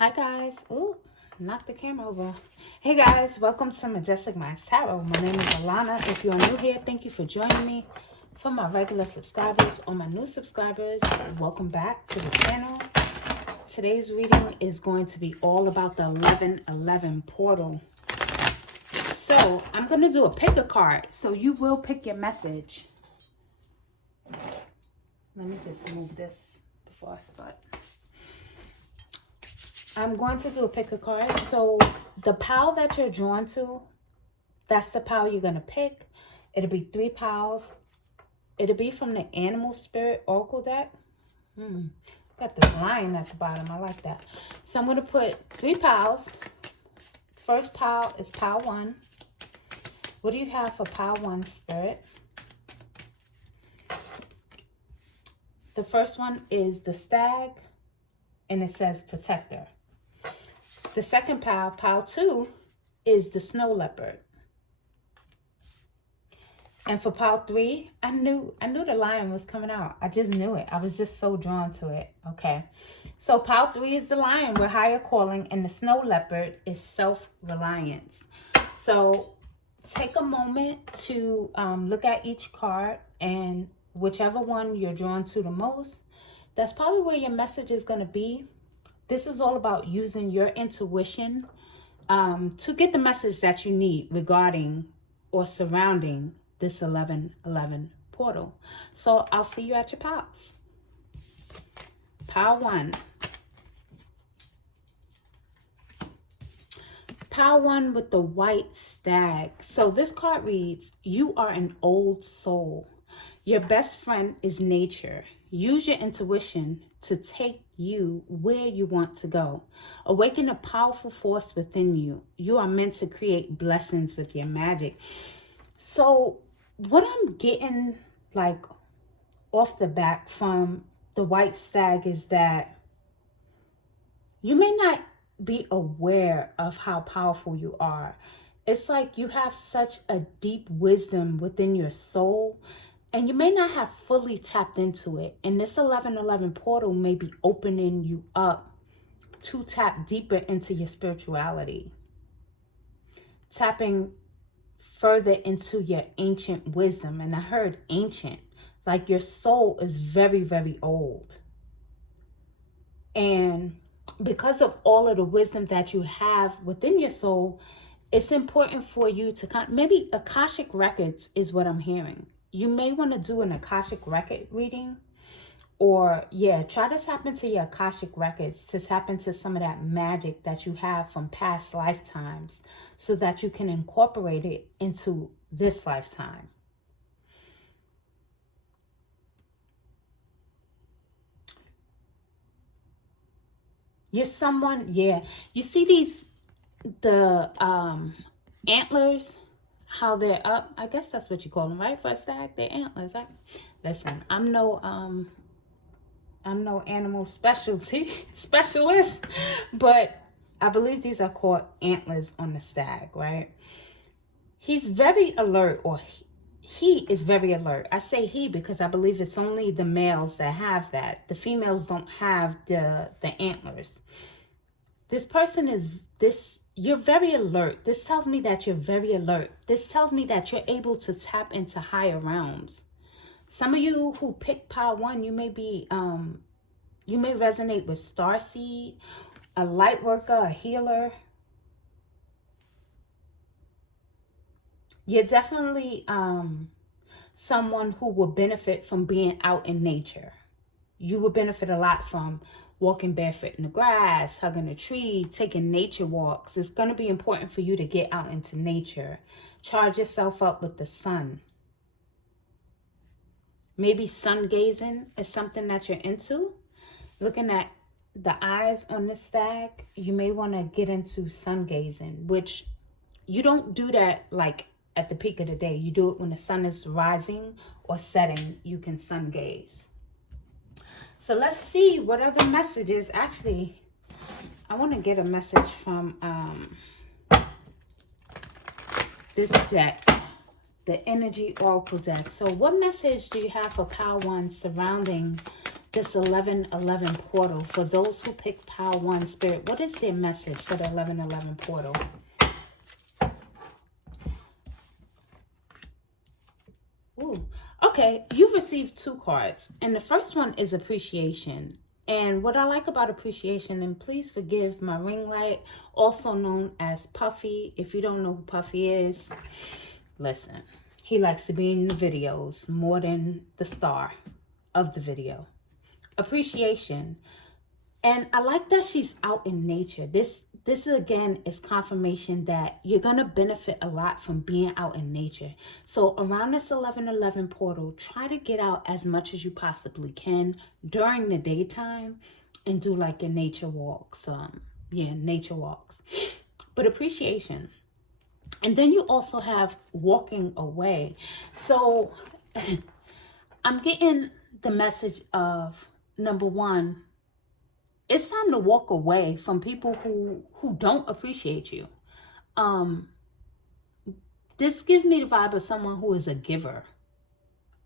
Hi guys. Ooh, knocked the camera over. Hey guys, welcome to Majestic Minds Tarot. My name is Alana. If you are new here, thank you for joining me. For my regular subscribers or my new subscribers, welcome back to the channel. Today's reading is going to be all about the 1111 portal. So I'm going to do a pick a card. So you will pick your message. Let me just move this before I start. I'm going to do a pick a card. So the pile that you're drawn to, that's the pile you're going to pick. It'll be 3 piles. It'll be from the Animal Spirit Oracle deck. Got this lion at the bottom. I like that. So I'm going to put 3 piles. First pile is pile 1. What do you have for pile 1, Spirit? The first one is the stag, and it says protector. The second pile, pile 2, is the snow leopard. And for pile 3, I knew the lion was coming out. I just knew it. I was just so drawn to it. Okay. So pile 3 is the lion with higher calling, and the snow leopard is self-reliance. So take a moment to look at each card, and whichever one you're drawn to the most, that's probably where your message is going to be. This is all about using your intuition to get the message that you need regarding or surrounding this 1111 portal. So I'll see you at your piles. Pile 1. Pile 1 with the white stag. So this card reads, you are an old soul. Your best friend is nature. Use your intuition to take you where you want to go. Awaken a powerful force within you. You are meant to create blessings with your magic. So what I'm getting like off the back from the white stag is that you may not be aware of how powerful you are. It's like you have such a deep wisdom within your soul, and you may not have fully tapped into it. And this 1111 portal may be opening you up to tap deeper into your spirituality. Tapping further into your ancient wisdom. And I heard ancient, like your soul is very, very old. And because of all of the wisdom that you have within your soul, it's important for you to maybe Akashic Records is what I'm hearing. You may want to do an Akashic Record reading, or try to tap into your Akashic Records to tap into some of that magic that you have from past lifetimes so that you can incorporate it into this lifetime. You're someone, you see the antlers, how they're up. I guess that's what you call them, right? For a stag, they're antlers, right? Listen, I'm no animal specialist, but I believe these are called antlers on the stag, right? He's very alert, or he is very alert. I say he because I believe it's only the males that have that. The females don't have the antlers. This person you're very alert. This tells me that you're very alert. This tells me that you're able to tap into higher realms. Some of you who pick pile 1, you may resonate with starseed, a light worker, a healer. You're definitely someone who will benefit from being out in nature. You will benefit a lot from walking barefoot in the grass, hugging a tree, taking nature walks. It's going to be important for you to get out into nature. Charge yourself up with the sun. Maybe sun gazing is something that you're into. Looking at the eyes on this stag, you may want to get into sun gazing, which you don't do that like at the peak of the day. You do it when the sun is rising or setting. You can sun gaze. So let's see what other messages. Actually, I want to get a message from this deck, the Energy Oracle deck. So what message do you have for pile 1 surrounding this 1111 portal. For those who picked Pile 1, Spirit, what is their message for the 1111 portal? Ooh. Okay, you've received 2 cards. And the first one is appreciation. And what I like about appreciation, and please forgive my ring light, also known as Puffy. If you don't know who Puffy is, listen. He likes to be in the videos more than the star of the video. Appreciation. And I like that she's out in nature. This again is confirmation that you're going to benefit a lot from being out in nature. So around this 1111 portal, try to get out as much as you possibly can during the daytime and do like your nature walks. Nature walks. But appreciation. And then you also have walking away. So I'm getting the message of, number one, it's time to walk away from people who don't appreciate you. This gives me the vibe of someone who is a giver.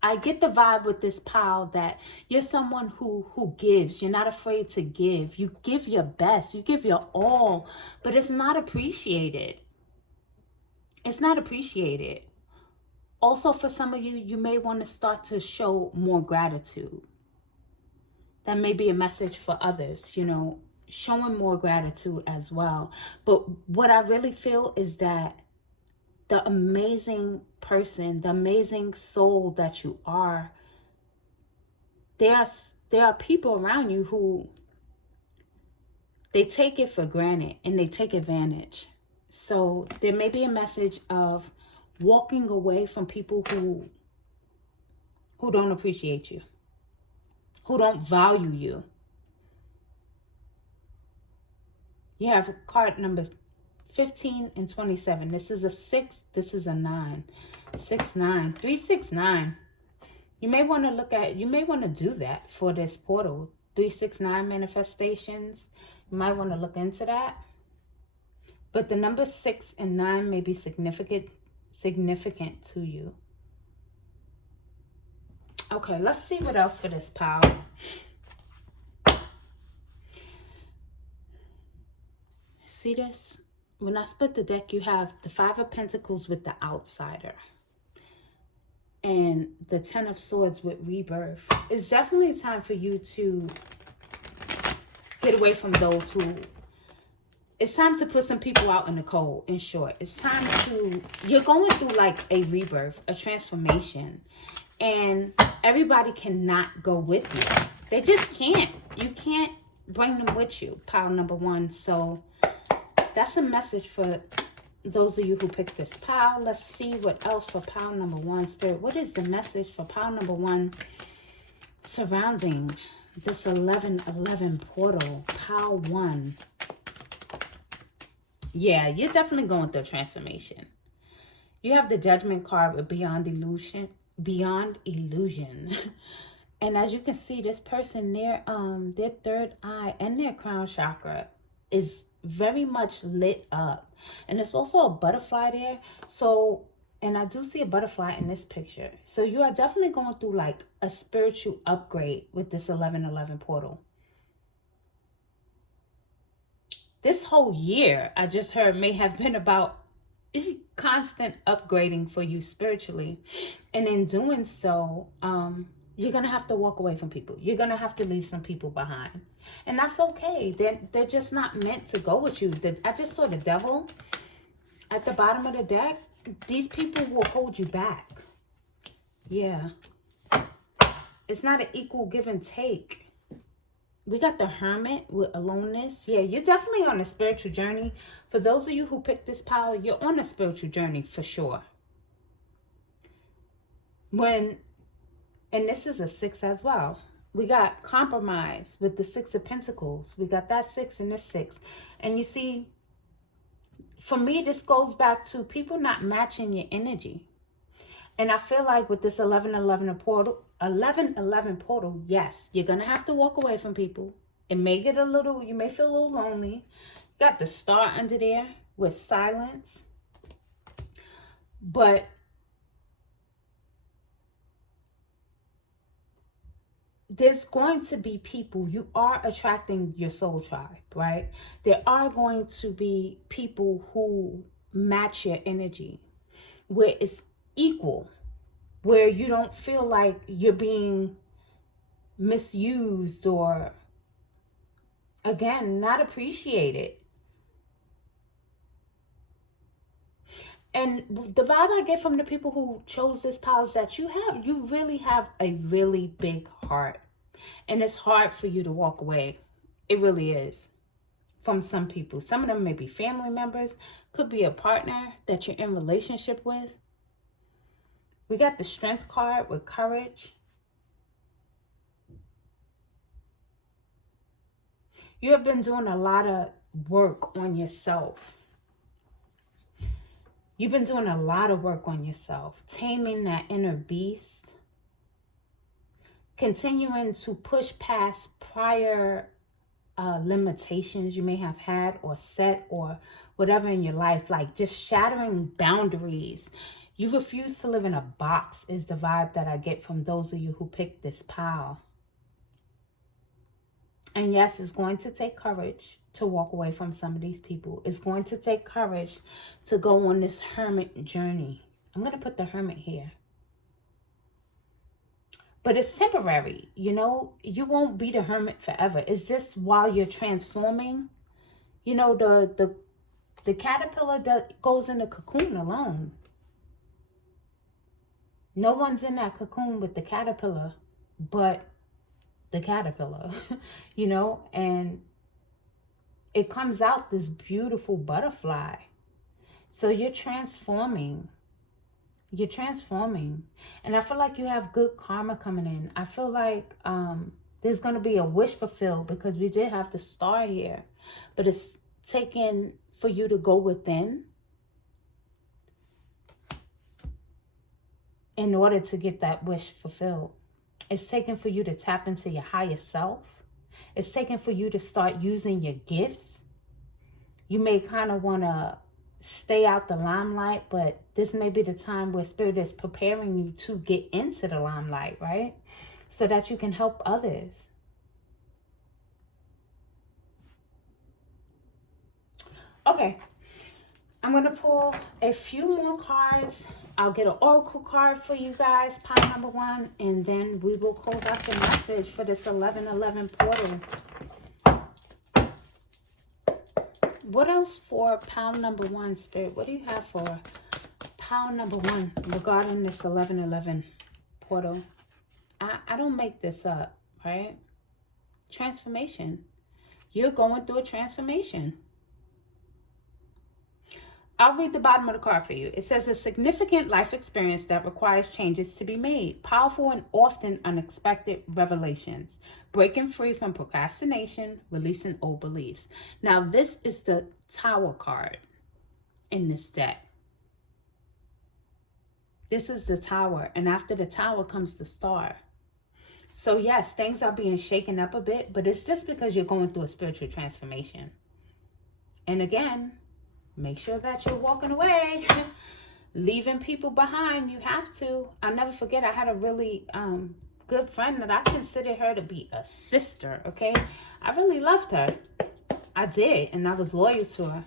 I get the vibe with this pile that you're someone who gives. You're not afraid to give. You give your best. You give your all, but it's not appreciated. It's not appreciated. Also, for some of you, you may want to start to show more gratitude. That may be a message for others, showing more gratitude as well. But what I really feel is that the amazing person, the amazing soul that you are, there are people around you who they take it for granted and they take advantage. So there may be a message of walking away from people who don't appreciate you, who don't value you. You have card numbers 15 and 27. This is a 6. This is a 9. 6, 9. 3, 6, 9. You may want to do that for this portal. 3, 6, 9 manifestations. You might want to look into that. But the number 6 and 9 may be significant to you. Okay, let's see what else for this pile. See this? When I split the deck, you have the 5 of Pentacles with the outsider. And the 10 of Swords with rebirth. It's definitely time for you to get away from those who... It's time to put some people out in the cold, in short. It's time to... You're going through like a rebirth, a transformation. And everybody cannot go with you. They just can't. You can't bring them with you, pile number 1. So that's a message for those of you who picked this pile. Let's see what else for pile number 1. Spirit, what is the message for pile number 1 surrounding this 1111 portal? Pile 1. Yeah, you're definitely going through a transformation. You have the Judgment card with Beyond Illusion. And as you can see, this person, their third eye and their crown chakra is very much lit up. And there's also a butterfly there. So, and I do see a butterfly in this picture. So you are definitely going through like a spiritual upgrade with this 1111 portal. This whole year, I just heard, may have been about constant upgrading for you spiritually. And in doing so, you're going to have to walk away from people. You're going to have to leave some people behind. And that's okay. They're just not meant to go with you. I just saw the Devil at the bottom of the deck. These people will hold you back. Yeah. It's not an equal give and take. We got the Hermit with aloneness. Yeah, you're definitely on a spiritual journey. For those of you who picked this pile, you're on a spiritual journey for sure. And this is a 6 as well. We got compromise with the 6 of Pentacles. We got that 6 and this 6. And you see, for me, this goes back to people not matching your energy. And I feel like with this 1111 portal, yes, you're going to have to walk away from people. It may get you may feel a little lonely. You got the star under there with silence. But there's going to be people, you are attracting your soul tribe, right? There are going to be people who match your energy, where it's equal, where you don't feel like you're being misused or, again, not appreciated. And the vibe I get from the people who chose this pile is that you really have a really big heart. And it's hard for you to walk away. It really is. From some people. Some of them may be family members, could be a partner that you're in relationship with. We got the Strength card with courage. You have been doing a lot of work on yourself. You've been doing a lot of work on yourself, taming that inner beast, continuing to push past prior limitations you may have had or set or whatever in your life, like just shattering boundaries. You refuse to live in a box is the vibe that I get from those of you who picked this pile. And yes, it's going to take courage to walk away from some of these people. It's going to take courage to go on this hermit journey. I'm going to put the hermit here. But it's temporary, you know. You won't be the hermit forever. It's just while you're transforming. You know, the caterpillar that goes in the cocoon alone. No one's in that cocoon with the caterpillar but the caterpillar, you know, and it comes out this beautiful butterfly. So you're transforming. You're transforming. And I feel like you have good karma coming in. I feel like there's going to be a wish fulfilled because we did have the star here. But it's taken for you to go within in order to get that wish fulfilled. It's taken for you to tap into your higher self. It's taken for you to start using your gifts. You may kind of want to stay out the limelight, but this may be the time where Spirit is preparing you to get into the limelight, right? So that you can help others. Okay, I'm going to pull a few more cards. I'll get an oracle card for you guys, pile number 1, and then we will close out the message for this 1111 portal. What else for pile number 1, Spirit? What do you have for pile number 1 regarding this 1111 portal? I don't make this up, right? Transformation. You're going through a transformation. I'll read the bottom of the card for you. It says, a significant life experience that requires changes to be made. Powerful and often unexpected revelations. Breaking free from procrastination, releasing old beliefs. Now, this is the Tower card in this deck. This is the Tower. And after the Tower comes the Star. So yes, things are being shaken up a bit, but it's just because you're going through a spiritual transformation. And again, make sure that you're walking away, leaving people behind. You have to. I'll never forget, I had a really good friend that I considered her to be a sister, okay? I really loved her. I did, and I was loyal to her.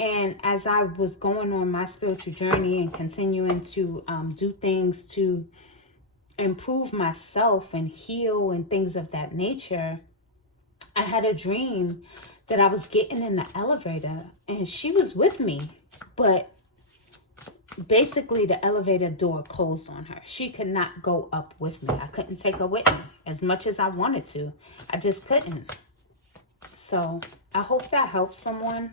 And as I was going on my spiritual journey and continuing to do things to improve myself and heal and things of that nature, I had a dream that I was getting in the elevator and she was with me, but basically the elevator door closed on her. She could not go up with me. I couldn't take her with me as much as I wanted to. I just couldn't. So I hope that helps someone.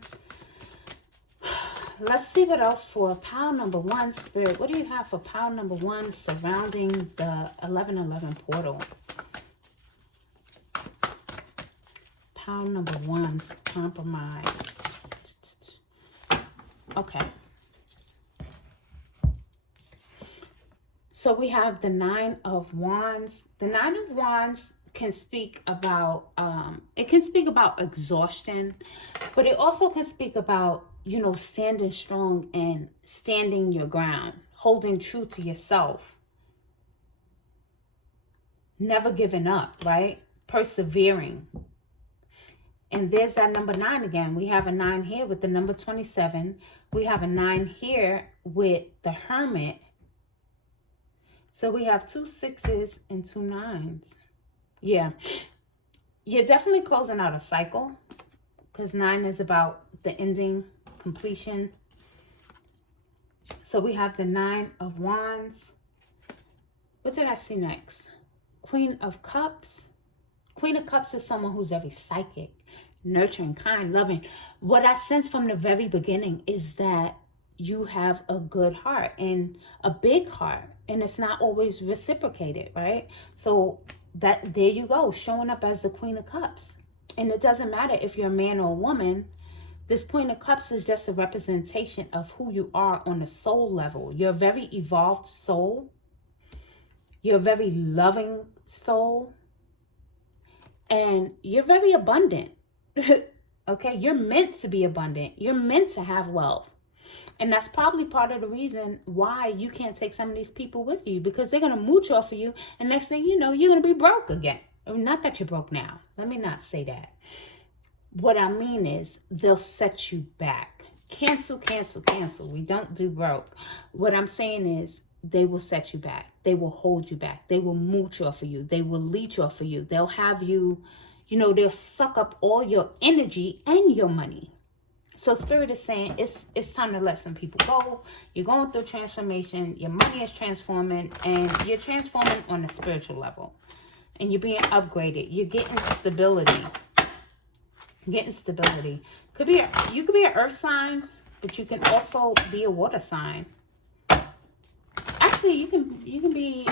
Let's see what else for pile number 1, Spirit. What do you have for pile number 1 surrounding the 1111 portal? Pile number 1, compromise. Okay. So we have the 9 of Wands. The 9 of Wands can speak about, it can speak about exhaustion, but it also can speak about, you know, standing strong and standing your ground, holding true to yourself. never giving up, right? Persevering. And there's that number 9 again. We have a 9 here with the number 27. We have a 9 here with the Hermit. So we have 2 6s and 2 9s. Yeah. You're definitely closing out a cycle, because 9 is about the ending, completion. So we have the 9 of Wands. What did I see next? Queen of Cups. Queen of Cups is someone who's very psychic, nurturing, kind, loving. What I sense from the very beginning is that you have a good heart and a big heart, and it's not always reciprocated, right? So that, there you go, showing up as the Queen of Cups. And it doesn't matter if you're a man or a woman. This Queen of Cups is just a representation of who you are on a soul level. You're a very evolved soul. You're a very loving soul. And you're very abundant. Okay, you're meant to be abundant. You're meant to have wealth. And that's probably part of the reason why you can't take some of these people with you, because they're going to mooch off of you. And next thing you know, you're going to be broke again. Not that you're broke now. Let me not say that. What I mean is they'll set you back. Cancel, cancel, cancel. We don't do broke. What I'm saying is they will set you back. They will hold you back. They will mooch off of you. They will leech off of you. They'll have you, they'll suck up all your energy and your money. So Spirit is saying it's time to let some people go. You're going through transformation. Your money is transforming, and you're transforming on a spiritual level. And you're being upgraded. You're getting stability. You could be an earth sign, but you can also be a water sign. Actually, you can be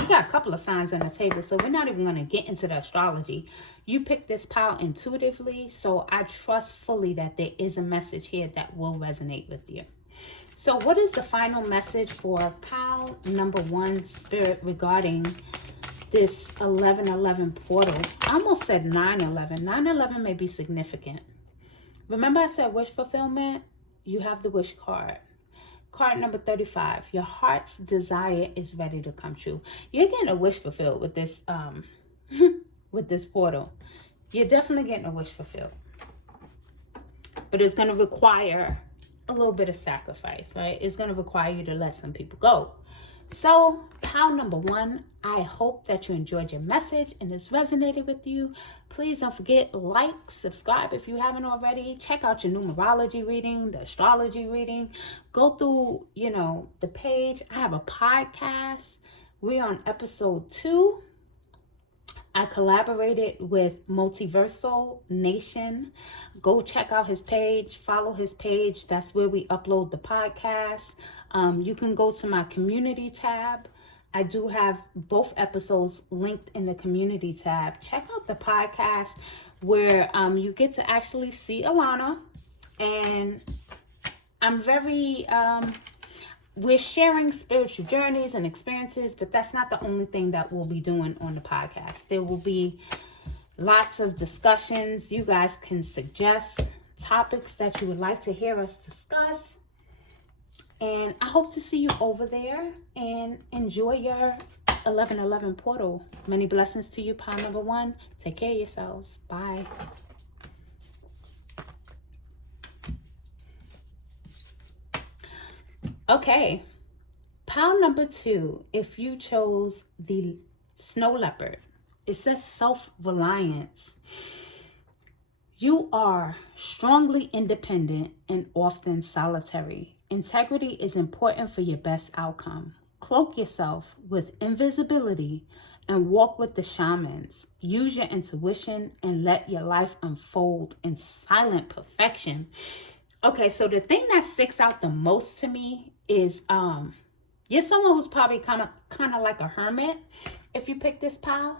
you got a couple of signs on the table, so we're not even going to get into the astrology. You picked this pile intuitively, so I trust fully that there is a message here that will resonate with you. So what is the final message for pile number 1, Spirit, regarding this 1111 portal? I almost said 911. 911 may be significant. Remember I said wish fulfillment? You have the wish card. Card number 35. Your heart's desire is ready to come true. You're getting a wish fulfilled with this with this portal. You're definitely getting a wish fulfilled. But it's going to require a little bit of sacrifice, right? It's going to require you to let some people go. So, pile number 1, I hope that you enjoyed your message and it's resonated with you. Please don't forget, like, subscribe if you haven't already. Check out your numerology reading, the astrology reading. Go through, the page. I have a podcast. We're on episode 2. I collaborated with Multiversal Nation. Go check out his page, follow his page. That's where we upload the podcast. You can go to my community tab. I do have both episodes linked in the community tab. Check out the podcast where you get to actually see Alana. And I'm very... we're sharing spiritual journeys and experiences, but that's not the only thing that we'll be doing on the podcast. There will be lots of discussions. You guys can suggest topics that you would like to hear us discuss. And I hope to see you over there, and enjoy your 1111 portal. Many blessings to you, pile number 1. Take care of yourselves. Bye. Okay, pile number 2, if you chose the snow leopard, it says self-reliance. You are strongly independent and often solitary. Integrity is important for your best outcome. Cloak yourself with invisibility and walk with the shamans. Use your intuition and let your life unfold in silent perfection. Okay, so the thing that sticks out the most to me is you're someone who's probably kind of like a hermit if you pick this pile.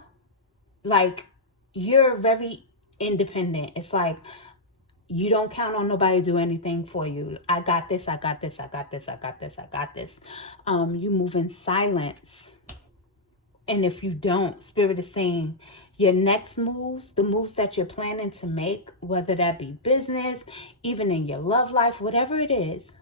Like, you're very independent. It's like you don't count on nobody to do anything for you. I got this, I got this, I got this, I got this, I got this. You move in silence. And if you don't, Spirit is saying your next moves, the moves that you're planning to make, whether that be business, even in your love life, whatever it is,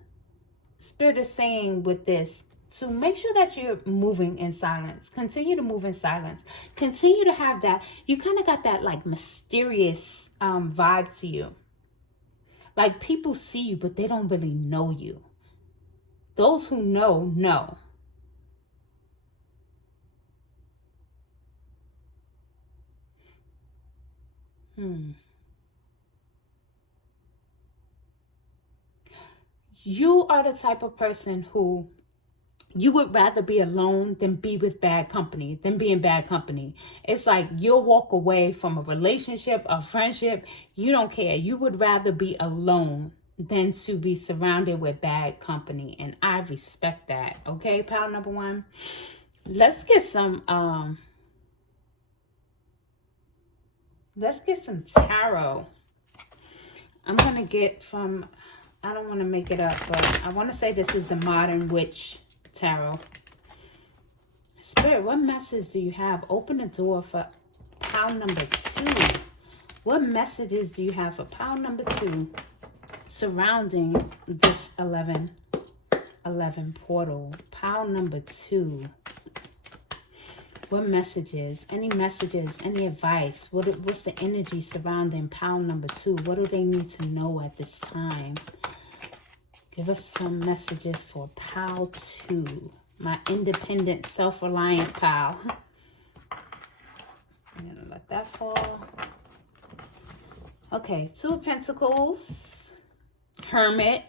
Spirit is saying with this, to make sure that you're moving in silence. Continue to move in silence. Continue to have that. You kind of got that like mysterious vibe to you. Like people see you, but they don't really know you. Those who know, know. You are the type of person who you would rather be alone than be with bad company, than be in bad company. It's like you'll walk away from a relationship, a friendship. You don't care. You would rather be alone than to be surrounded with bad company. And I respect that. Okay, pal number one. Let's get some tarot. I'm gonna get from, I don't want to make it up, but I want to say this is the Modern Witch Tarot. Spirit, what message do you have? Open the door for pile number 2. What messages do you have for pile number 2 surrounding this 11 portal? Pile number 2. What messages? Any messages? Any advice? What's the energy surrounding pile number 2? What do they need to know at this time? Give us some messages for pile 2. My independent, self-reliant pile. I'm going to let that fall. Okay, 2 of Pentacles. Hermit.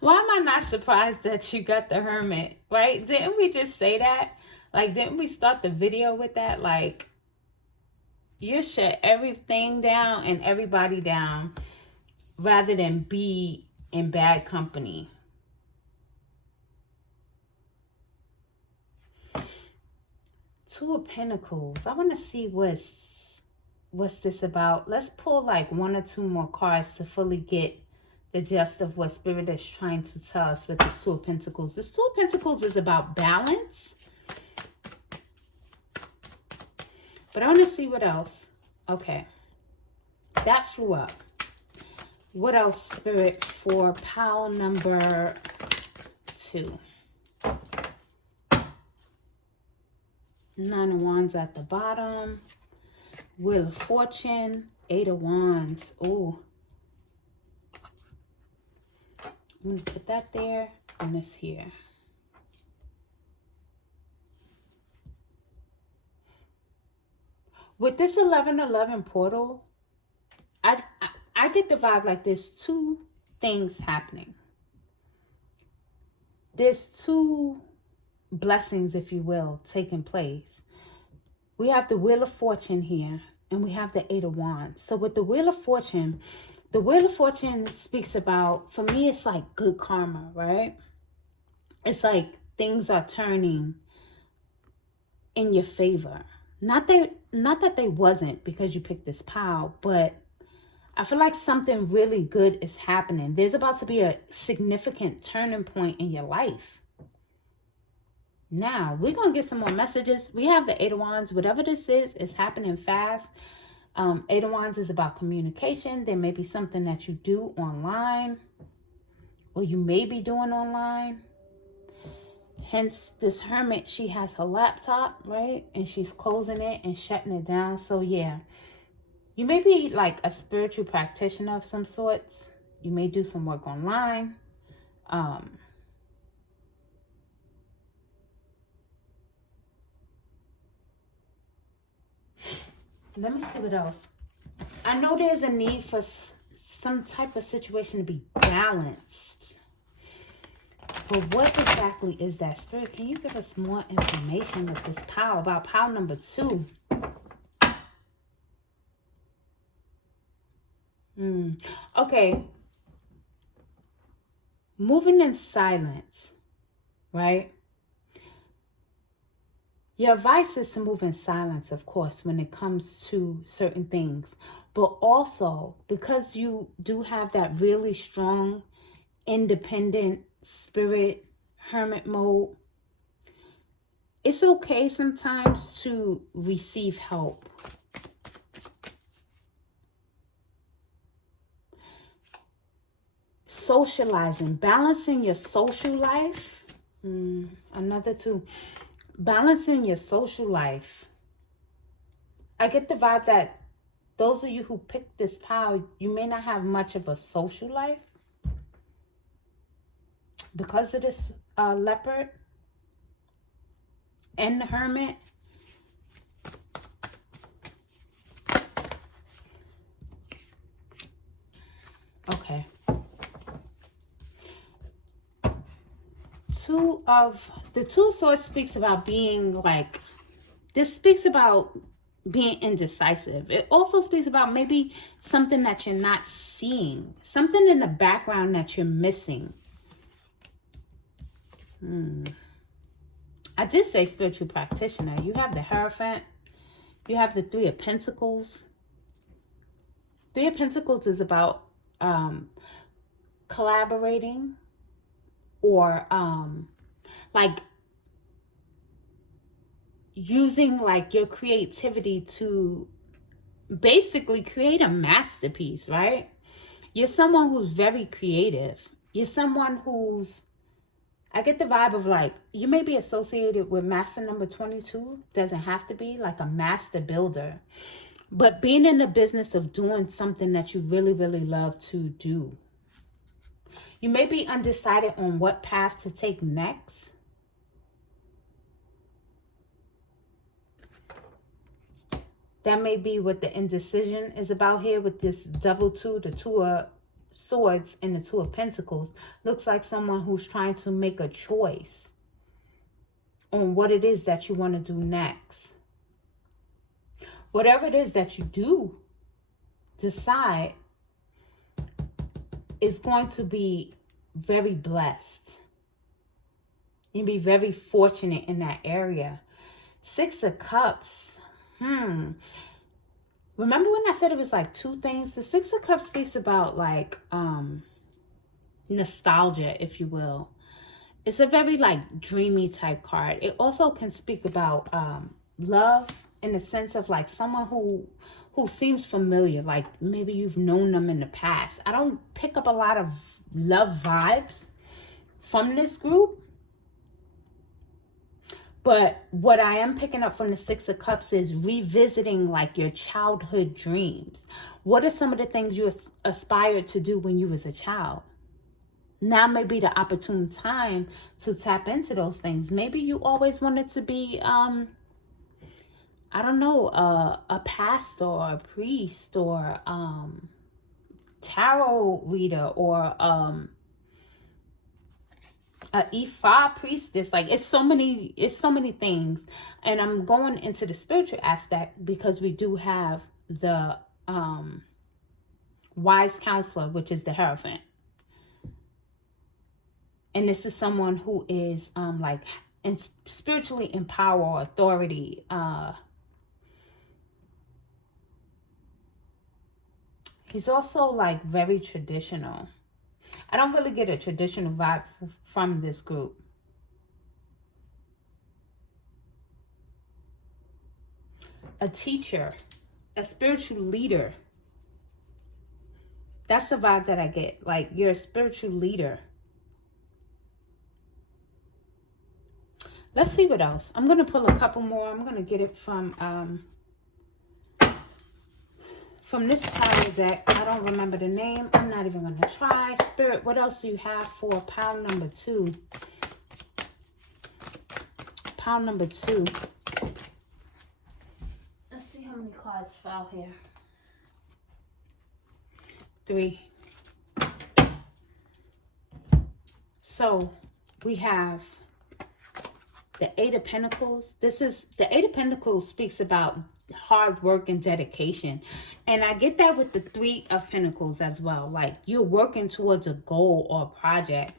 Why am I not surprised that you got the Hermit? Right? Didn't we just say that? Like, didn't we start the video with that? Like, you shut everything down and everybody down rather than be in bad company. Two of Pentacles. I want to see what's this about. Let's pull like 1 or 2 more cards to fully get the gist of what Spirit is trying to tell us with the Two of Pentacles. The Two of Pentacles is about balance. But I want to see what else. Okay. That flew up. What else, Spirit, for pile number 2? 9 of Wands at the bottom. Wheel of Fortune. 8 of Wands. Oh. I'm going to put that there and this here. With this 11-11 portal, I get the vibe like there's 2 things happening. There's 2 blessings, if you will, taking place. We have the Wheel of Fortune here, and we have the 8 of Wands. So with the Wheel of Fortune speaks about, for me, it's like good karma, right? It's like things are turning in your favor. Not that they wasn't because you picked this pile, but I feel like something really good is happening. There's about to be a significant turning point in your life. Now, we're going to get some more messages. We have the 8 of Wands. Whatever this is, it's happening fast. 8 of Wands is about communication. There may be something that you do online, or you may be doing online. Hence, this Hermit, she has her laptop, right? And she's closing it and shutting it down. So, yeah. You may be like a spiritual practitioner of some sorts. You may do some work online. Let me see what else. I know there's a need for some type of situation to be balanced. But what exactly is that? Spirit, can you give us more information with this pile, about pile number 2? Okay. Moving in silence, right? Your advice is to move in silence, of course, when it comes to certain things. But also, because you do have that really strong, independent spirit, hermit mode, it's okay sometimes to receive help. Socializing, balancing your social life Another two. Balancing your social life. I get the vibe that those of you who pick this pile, you may not have much of a social life because of this leopard and the hermit. Okay. The two of swords speaks about being like, this speaks about being indecisive. It also speaks about maybe something that you're not seeing, something in the background that you're missing. I did say spiritual practitioner. You have the Hierophant. You have the Three of Pentacles. Three of Pentacles is about collaborating or like using like your creativity to basically create a masterpiece, right? You're someone who's very creative. You're someone who's, I get the vibe of like, you may be associated with master number 22. Doesn't have to be like a master builder. But being in the business of doing something that you really, really love to do. You may be undecided on what path to take next. That may be what the indecision is about here with this double two, the Two of Swords and the Two of Pentacles. Looks like someone who's trying to make a choice on what it is that you want to do next. Whatever it is that you do decide is going to be very blessed. You'll be very fortunate in that area. Six of Cups. Remember when I said it was like two things? The Six of Cups speaks about like nostalgia, if you will. It's a very like dreamy type card. It also can speak about love in the sense of like someone who seems familiar, like maybe you've known them in the past. I don't pick up a lot of love vibes from this group. But what I am picking up from the Six of Cups is revisiting like your childhood dreams. What are some of the things you aspired to do when you was a child? Now may be the opportune time to tap into those things. Maybe you always wanted to be, I don't know, a pastor or a priest or tarot reader or a Ifa priestess. Like it's so many things. And I'm going into the spiritual aspect because we do have the wise counselor, which is the Hierophant. And this is someone who is like spiritually in power or authority. He's also like very traditional. I don't really get a traditional vibe from this group. A teacher, a spiritual leader. That's the vibe that I get. Like you're a spiritual leader. Let's see what else. I'm going to pull a couple more. I'm going to get it from this tarot deck. I don't remember the name. I'm not even going to try. Spirit, what else do you have for pile number 2? Pile number 2. Let's see how many cards fell here. 3. So we have the Eight of Pentacles. The Eight of Pentacles speaks about hard work and dedication. And I get that with the Three of Pentacles as well. Like you're working towards a goal or a project.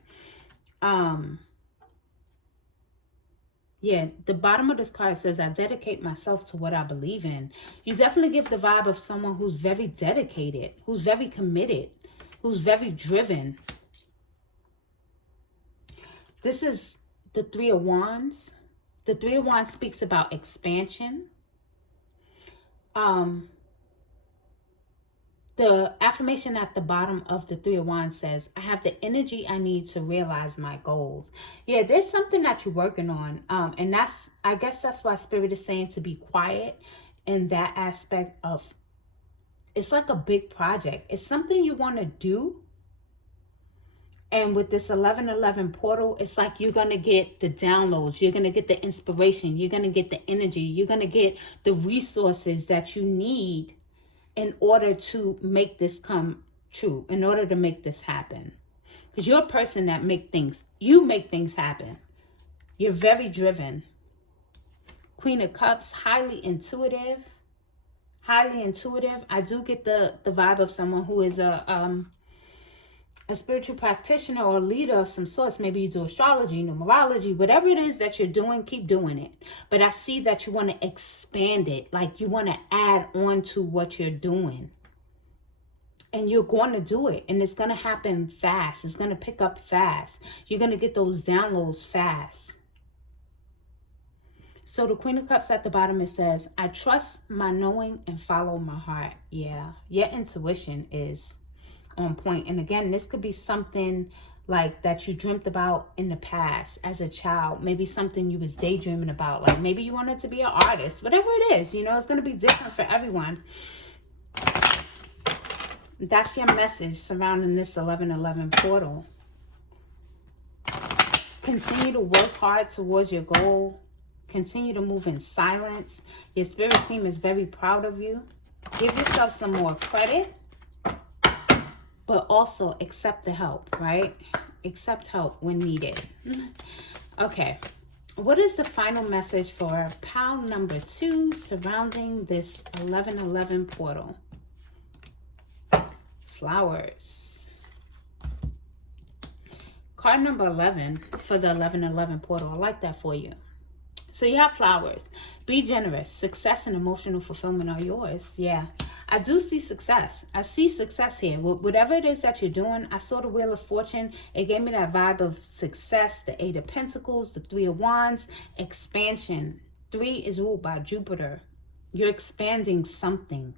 Yeah, the bottom of this card says, I dedicate myself to what I believe in. You definitely give the vibe of someone who's very dedicated, who's very committed, who's very driven. This is the Three of Wands. The Three of Wands speaks about expansion. The The affirmation at the bottom of the Three of Wands says, I have the energy I need to realize my goals. Yeah, there's something that you're working on. And I guess that's why Spirit is saying to be quiet in that aspect of, it's like a big project. It's something you want to do. And with this 1111 portal, it's like you're going to get the downloads. You're going to get the inspiration. You're going to get the energy. You're going to get the resources that you need in order to make this come true, in order to make this happen. Because you're a person that make things happen. You're very driven. Queen of Cups, highly intuitive. I do get the vibe of someone who is a spiritual practitioner or leader of some sorts. Maybe you do astrology, numerology, whatever it is that you're doing, keep doing it. But I see that you want to expand it. Like you want to add on to what you're doing. And you're going to do it. And it's going to happen fast. It's going to pick up fast. You're going to get those downloads fast. So the Queen of Cups at the bottom, it says, I trust my knowing and follow my heart. Yeah, your intuition is on point. And again, this could be something like that you dreamt about in the past as a child. Maybe something you was daydreaming about. Like maybe you wanted to be an artist. Whatever it is, it's going to be different for everyone. That's your message surrounding this 1111 portal. Continue to work hard towards your goal. Continue to move in silence. Your spirit team is very proud of you. Give yourself some more credit, but also accept the help, right? Accept help when needed. Okay. What is the final message for pile number 2 surrounding this 1111 portal? Flowers. Card number 11 for the 1111 portal. I like that for you. So you have flowers. Be generous. Success and emotional fulfillment are yours. Yeah. I do see success. I see success here. Whatever it is that you're doing, I saw the Wheel of Fortune. It gave me that vibe of success. The 8 of Pentacles, the 3 of Wands, expansion. 3 is ruled by Jupiter. You're expanding something.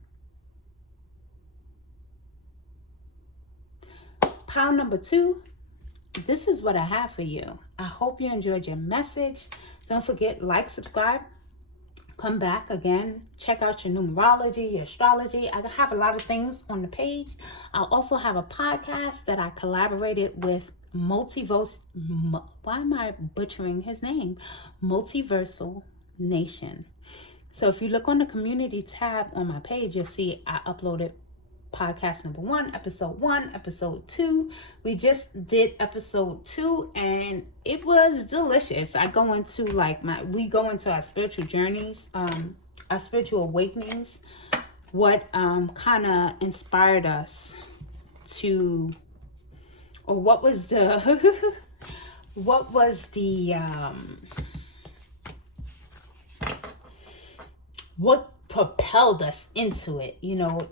Pile number 2. This is what I have for you. I hope you enjoyed your message. Don't forget, like, subscribe. Come back again. Check out your numerology, your astrology. I have a lot of things on the page. I also have a podcast that I collaborated with why am I butchering his name? Multiversal Nation. So if you look on the community tab on my page, you'll see I uploaded podcast number 1, episode 1, episode 2. We just did episode 2 and it was delicious. We go into our spiritual journeys, our spiritual awakenings, what kind of inspired us to, or what was the what propelled us into it,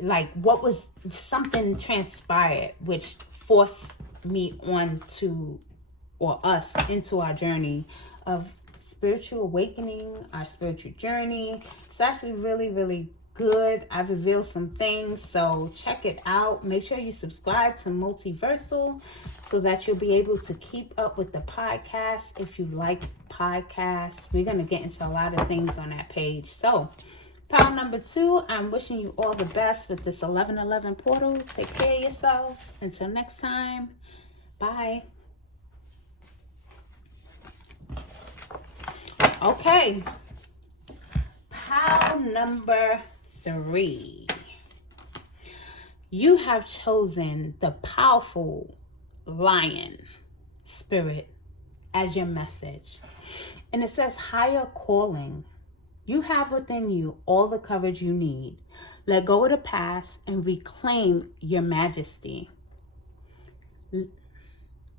like what was something transpired which forced me on to, or us into our journey of spiritual awakening, our spiritual journey. It's actually really, really good. I revealed some things, so check it out. Make sure you subscribe to Multiversal so that you'll be able to keep up with the podcast. If you like podcasts, we're going to get into a lot of things on that page. So pile number 2, I'm wishing you all the best with this 1111 portal. Take care of yourselves. Until next time, bye. Okay, pile number 3. You have chosen the powerful lion spirit as your message. And it says higher calling. You have within you all the courage you need. Let go of the past and reclaim your majesty.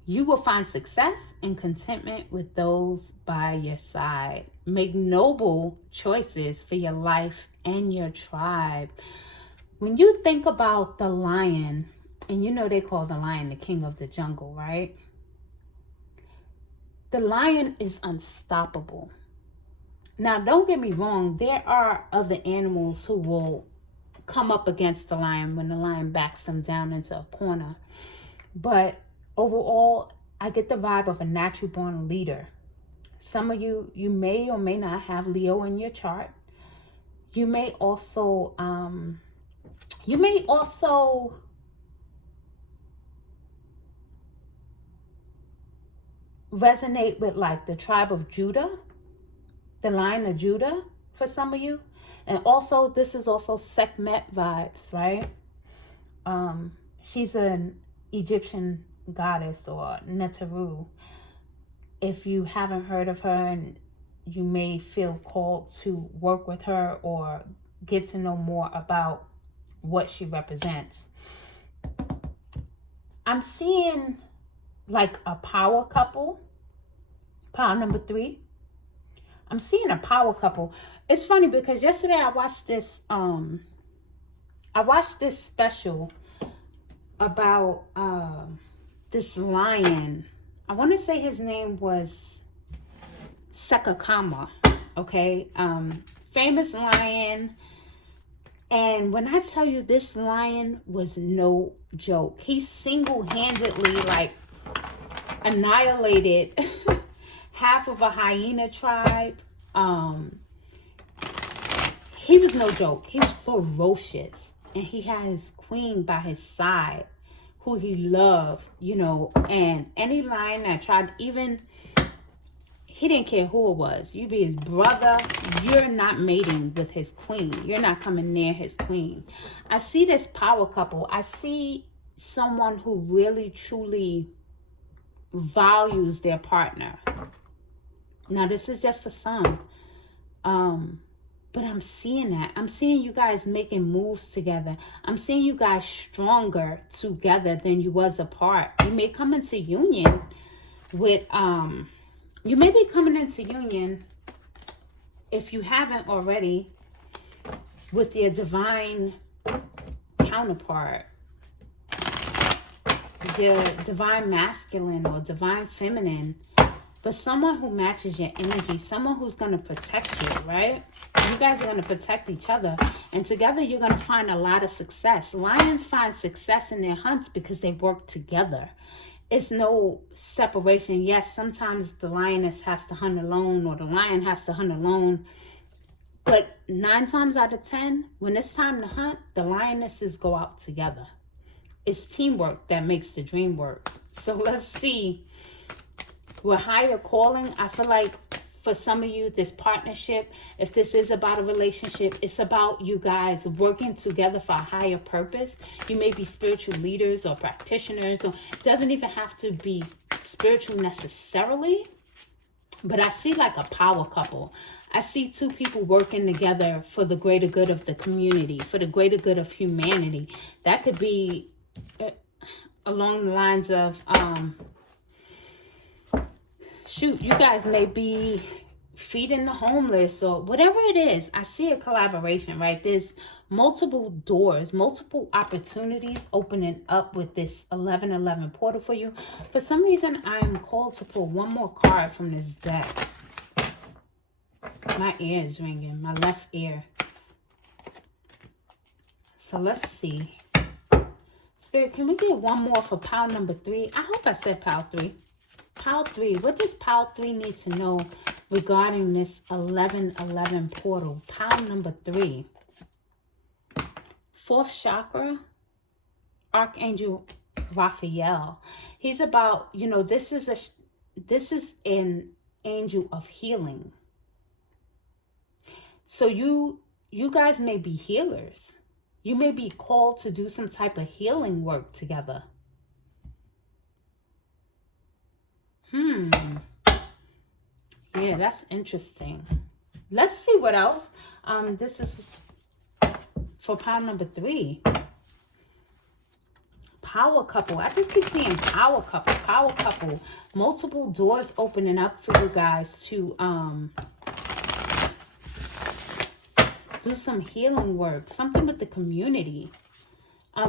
You will find success and contentment with those by your side. Make noble choices for your life and your tribe. When you think about the lion, and they call the lion the king of the jungle, right? The lion is unstoppable. Now, don't get me wrong. There are other animals who will come up against the lion when the lion backs them down into a corner. But overall, I get the vibe of a natural born leader. Some of you may or may not have Leo in your chart. You may also resonate with like the tribe of Judah, the line of Judah for some of you. And also, this is also Sekhmet vibes, right? She's an Egyptian goddess, or Neteru. If you haven't heard of her, and you may feel called to work with her or get to know more about what she represents. I'm seeing like a power couple, power number 3. I'm seeing a power couple. It's funny because yesterday I watched this special about this lion. I want to say his name was Sekakama, okay? Famous lion. And when I tell you, this lion was no joke. He single-handedly like annihilated half of a hyena tribe. He was no joke. He was ferocious. And he had his queen by his side, who he loved, you know. And any lion that tried, even, he didn't care who it was. You be his brother, you're not mating with his queen. You're not coming near his queen. I see this power couple. I see someone who really, truly values their partner. Now, this is just for some. But I'm seeing that. I'm seeing you guys making moves together. I'm seeing you guys stronger together than you was apart. You may come into union with, you may be coming into union, if you haven't already, with your divine counterpart. Your divine masculine or divine feminine. But someone who matches your energy, someone who's going to protect you, right? You guys are going to protect each other. And together you're going to find a lot of success. Lions find success in their hunts because they work together. It's no separation. Yes, sometimes the lioness has to hunt alone, or the lion has to hunt alone. But 9 times out of 10, when it's time to hunt, the lionesses go out together. It's teamwork that makes the dream work. So let's see. With higher calling, I feel like for some of you, this partnership, if this is about a relationship, it's about you guys working together for a higher purpose. You may be spiritual leaders or practitioners, or it doesn't even have to be spiritual necessarily. But I see like a power couple. I see 2 people working together for the greater good of the community, for the greater good of humanity. That could be along the lines of, shoot, you guys may be feeding the homeless or whatever it is. I see a collaboration, right? There's multiple doors, multiple opportunities opening up with this 1111 portal for you. For some reason, I am called to pull one more card from this deck. My ear is ringing, my left ear. So let's see. Spirit, can we get one more for pile number 3? I hope I said pile 3. Pile 3. What does pile 3 need to know regarding this 1111 portal? Pile number 3. 4th chakra, Archangel Raphael. He's about, you know, this is an angel of healing. So you guys may be healers. You may be called to do some type of healing work together. Yeah, that's interesting. Let's see what else. This is for pile number 3. Power couple. I just keep seeing power couple, power couple. Multiple doors opening up for you guys to do some healing work. Something with the community.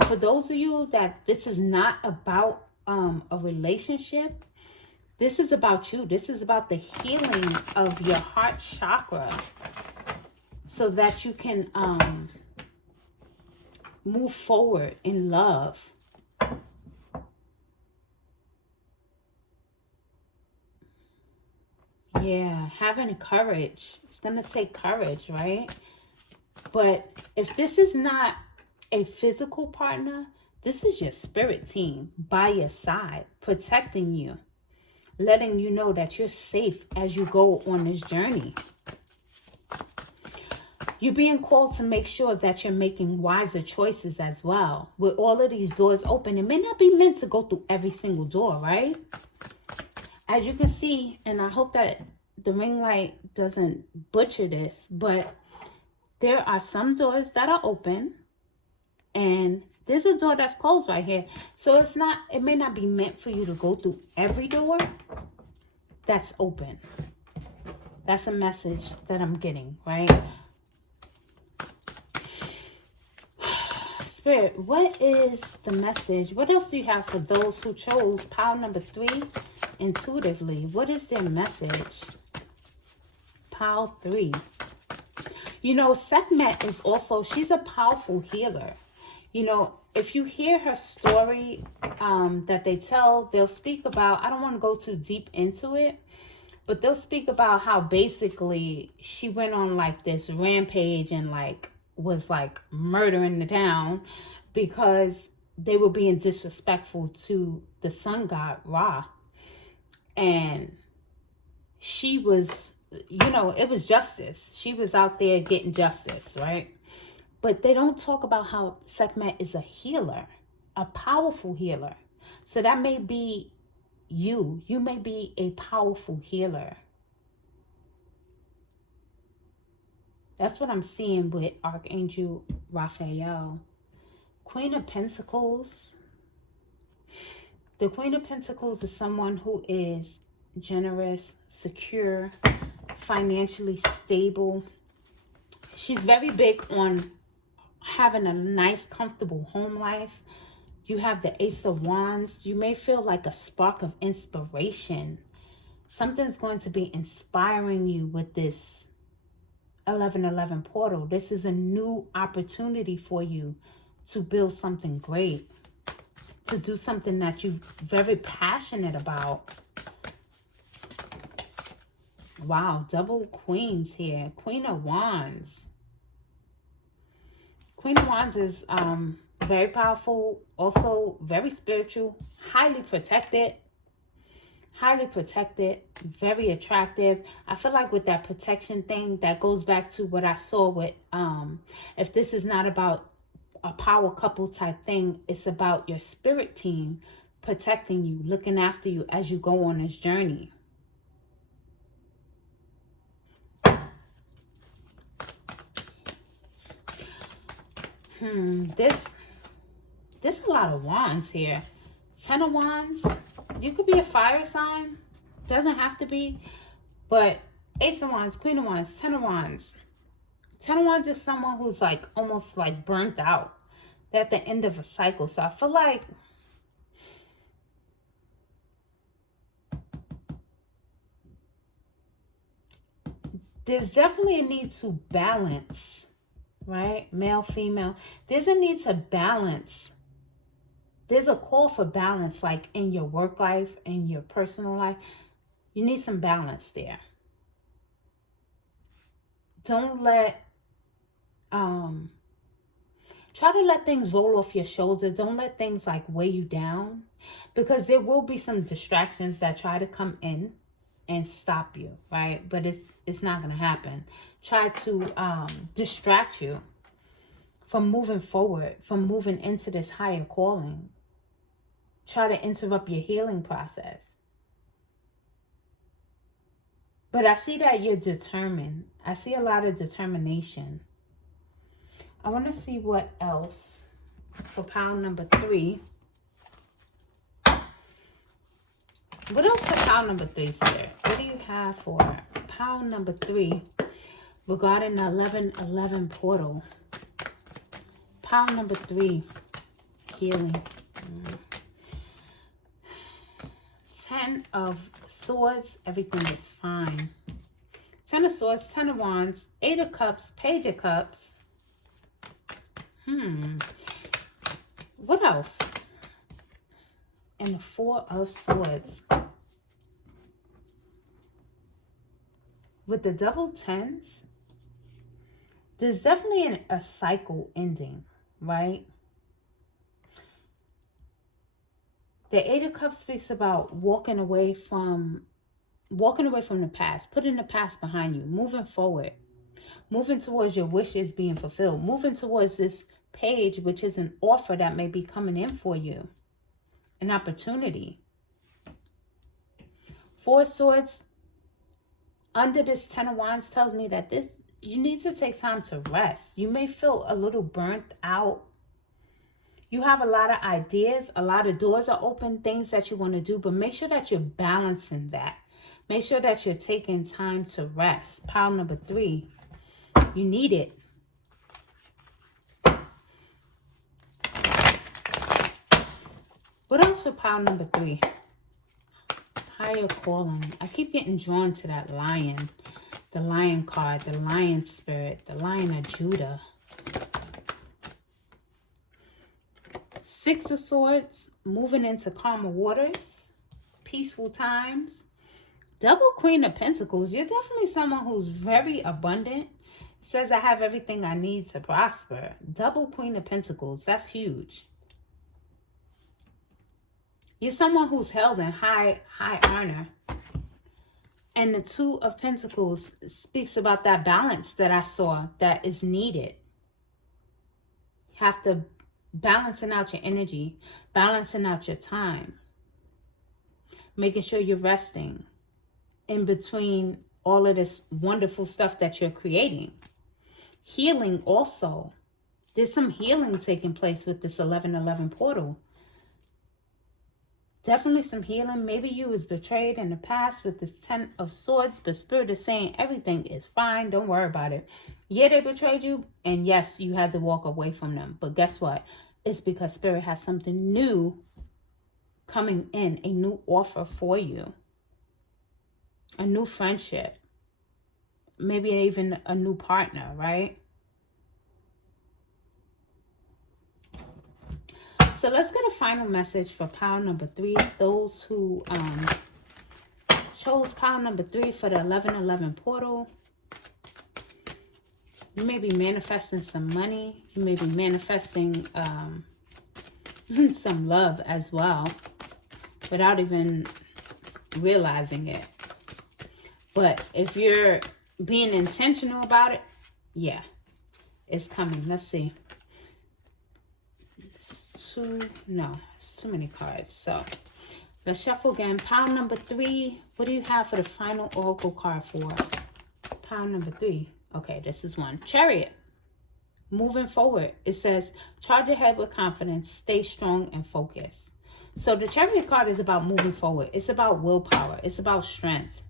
For those of you that this is not about a relationship, this is about you. This is about the healing of your heart chakra, so that you can move forward in love. Yeah, having courage. It's going to take courage, right? But if this is not a physical partner, this is your spirit team by your side, protecting you, letting you know that you're safe as you go on this journey. You're being called to make sure that you're making wiser choices as well. With all of these doors open, it may not be meant to go through every single door, right? As you can see, and I hope that the ring light doesn't butcher this, but there are some doors that are open and there's a door that's closed right here. So it may not be meant for you to go through every door that's open. That's a message that I'm getting, right? Spirit, what is the message? What else do you have for those who chose pile number 3 intuitively? What is their message? Pile 3. You know, Sekhmet is also, she's a powerful healer. You know, if you hear her story that they tell, they'll speak about, I don't want to go too deep into it, but they'll speak about how basically she went on like this rampage and like was like murdering the town because they were being disrespectful to the sun god Ra. And she was, you know, it was justice. She was out there getting justice, right? But they don't talk about how Sekhmet is a healer, a powerful healer. So that may be you. You may be a powerful healer. That's what I'm seeing with Archangel Raphael. Queen of Pentacles. The Queen of Pentacles is someone who is generous, secure, financially stable. She's very big on having a nice, comfortable home life. You have the Ace of Wands. You may feel like a spark of inspiration. Something's going to be inspiring you with this 1111 portal. This is a new opportunity for you to build something great, to do something that you're very passionate about. Wow, double queens here. Queen of Wands. Queen of Wands is very powerful, also very spiritual, highly protected, very attractive. I feel like with that protection thing, that goes back to what I saw with, if this is not about a power couple type thing, it's about your spirit team protecting you, looking after you as you go on this journey. There's a lot of wands here. 10 of Wands. You could be a fire sign. Doesn't have to be. But Ace of Wands, Queen of Wands, 10 of Wands. 10 of Wands is someone who's like almost like burnt out. They're at the end of a cycle. So I feel like there's definitely a need to balance, right? Male, female. There's a need to balance. There's a call for balance, like in your work life, in your personal life. You need some balance there. Don't let, try to let things roll off your shoulders. Don't let things like weigh you down, because there will be some distractions that try to come in and stop you, right? But it's not going to happen. Try to distract you from moving forward, from moving into this higher calling. Try to interrupt your healing process. But I see that you're determined. I see a lot of determination. I want to see what else for pile number 3. What else for pile number 3, sir? What do you have for pile number 3 regarding the 1111 portal? Pile number 3, healing. 10 of Swords, everything is fine. 10 of Swords, 10 of Wands, 8 of Cups, Page of Cups. What else? And the Four of Swords. With the double tens, there's definitely a cycle ending, right? The Eight of Cups speaks about walking away from the past, putting the past behind you, moving forward, moving towards your wishes being fulfilled, moving towards this page, which is an offer that may be coming in for you, an opportunity. Four of Swords under this Ten of Wands tells me that you need to take time to rest. You may feel a little burnt out. You have a lot of ideas, a lot of doors are open, things that you want to do, but make sure that you're balancing that. Make sure that you're taking time to rest. Pile number 3, you need it. What else for pile number 3? Higher calling. I keep getting drawn to that lion. The lion card, the lion spirit, the Lion of Judah. Six of Swords, moving into calmer waters, peaceful times. Double Queen of Pentacles. You're definitely someone who's very abundant. Says, I have everything I need to prosper. Double Queen of Pentacles. That's huge. You're someone who's held in high honor. And the Two of Pentacles speaks about that balance that I saw that is needed. You have to balancing out your energy, balancing out your time, making sure you're resting in between all of this wonderful stuff that you're creating. Healing also. There's some healing taking place with this 1111 portal. Definitely some healing. Maybe you was betrayed in the past with this 10 of Swords, but Spirit is saying everything is fine. Don't worry about it. Yeah, they betrayed you, and yes, you had to walk away from them. But guess what? It's because Spirit has something new coming in, a new offer for you, a new friendship, maybe even a new partner, right? So let's get a final message for pile number 3. Those who chose pile number 3 for the 1111 portal. You may be manifesting some money. You may be manifesting some love as well without even realizing it. But if you're being intentional about it, yeah, it's coming. Let's see. It's too many cards. So let's shuffle again. Pile number 3. What do you have for the final oracle card for pile number 3? Okay, this is one. Chariot. Moving forward. It says, charge ahead with confidence. Stay strong and focused. So the Chariot card is about moving forward. It's about willpower. It's about strength.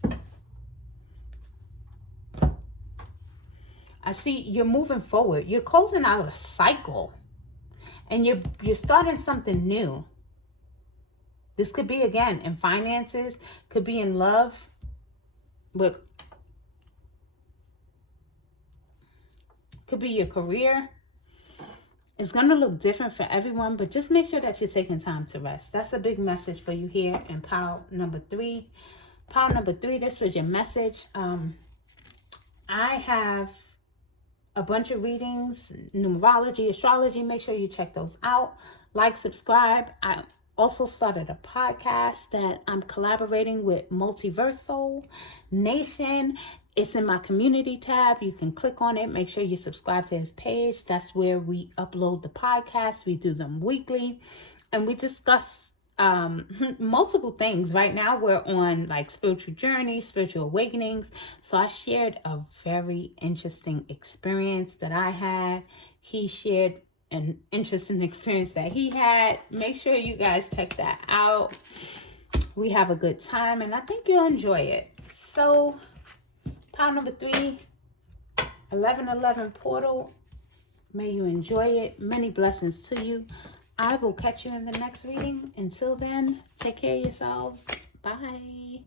I see you're moving forward. You're closing out a cycle. And you're starting something new. This could be, again, in finances. Could be in love. But could be your career. It's going to look different for everyone. But just make sure that you're taking time to rest. That's a big message for you here in pile number 3. Pile number 3, this was your message. I have a bunch of readings, numerology, astrology. Make sure you check those out. Like, subscribe. I also started a podcast that I'm collaborating with Multiversal Nation. It's in my community tab. You can click on it. Make sure you subscribe to his page. That's where we upload the podcasts. We do them weekly. And we discuss multiple things. Right now we're on like spiritual journeys, spiritual awakenings. So I shared a very interesting experience that I had. He shared an interesting experience that he had. Make sure you guys check that out. We have a good time and I think you'll enjoy it. So pile number 3, 1111 portal. May you enjoy it. Many blessings to you. I will catch you in the next reading. Until then, take care of yourselves. Bye.